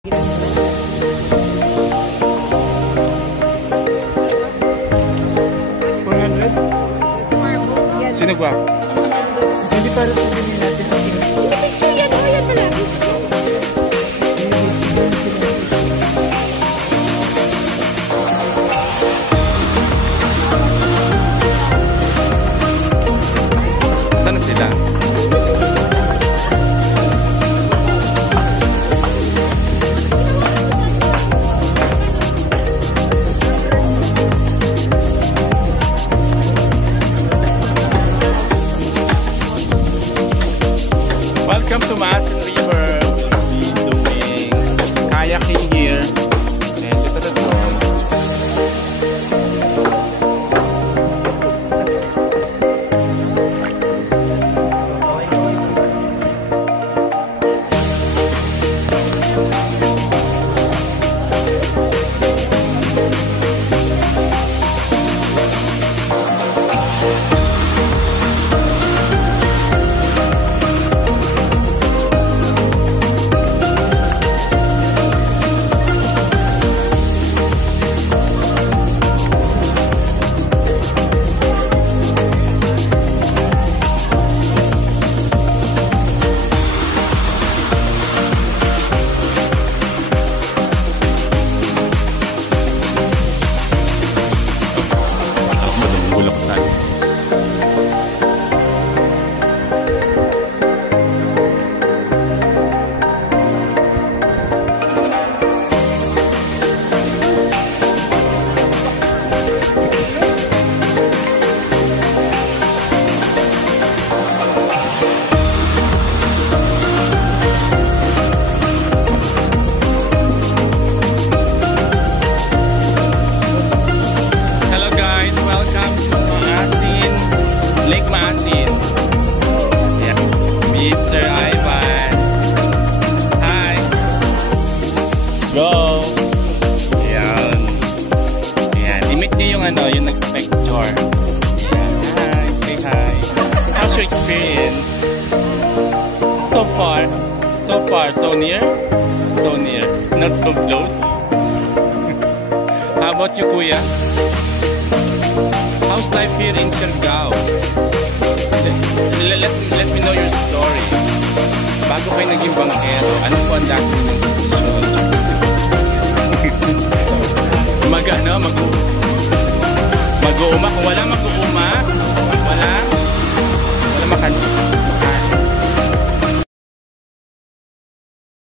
Sino ba? Hindi para sa din natin sa tingin. Yan o, yan palagi. Sana sila? Welcome to Maasin River. We'll be doing kayaking here. And look at the drone. Lake Maasin. Yeah. Meet Sir Ivan. Hi. Go. Yan. Yan. I-meet niyo yung ano, yung nag-picture. Yan. Hi. Say hi. How's your experience? So far. So far. So near? So near. Not so close. How about you, Kuya? How's life here in Siargao? Let me know your story. Bago kayo naging bangkero, ano po ang dati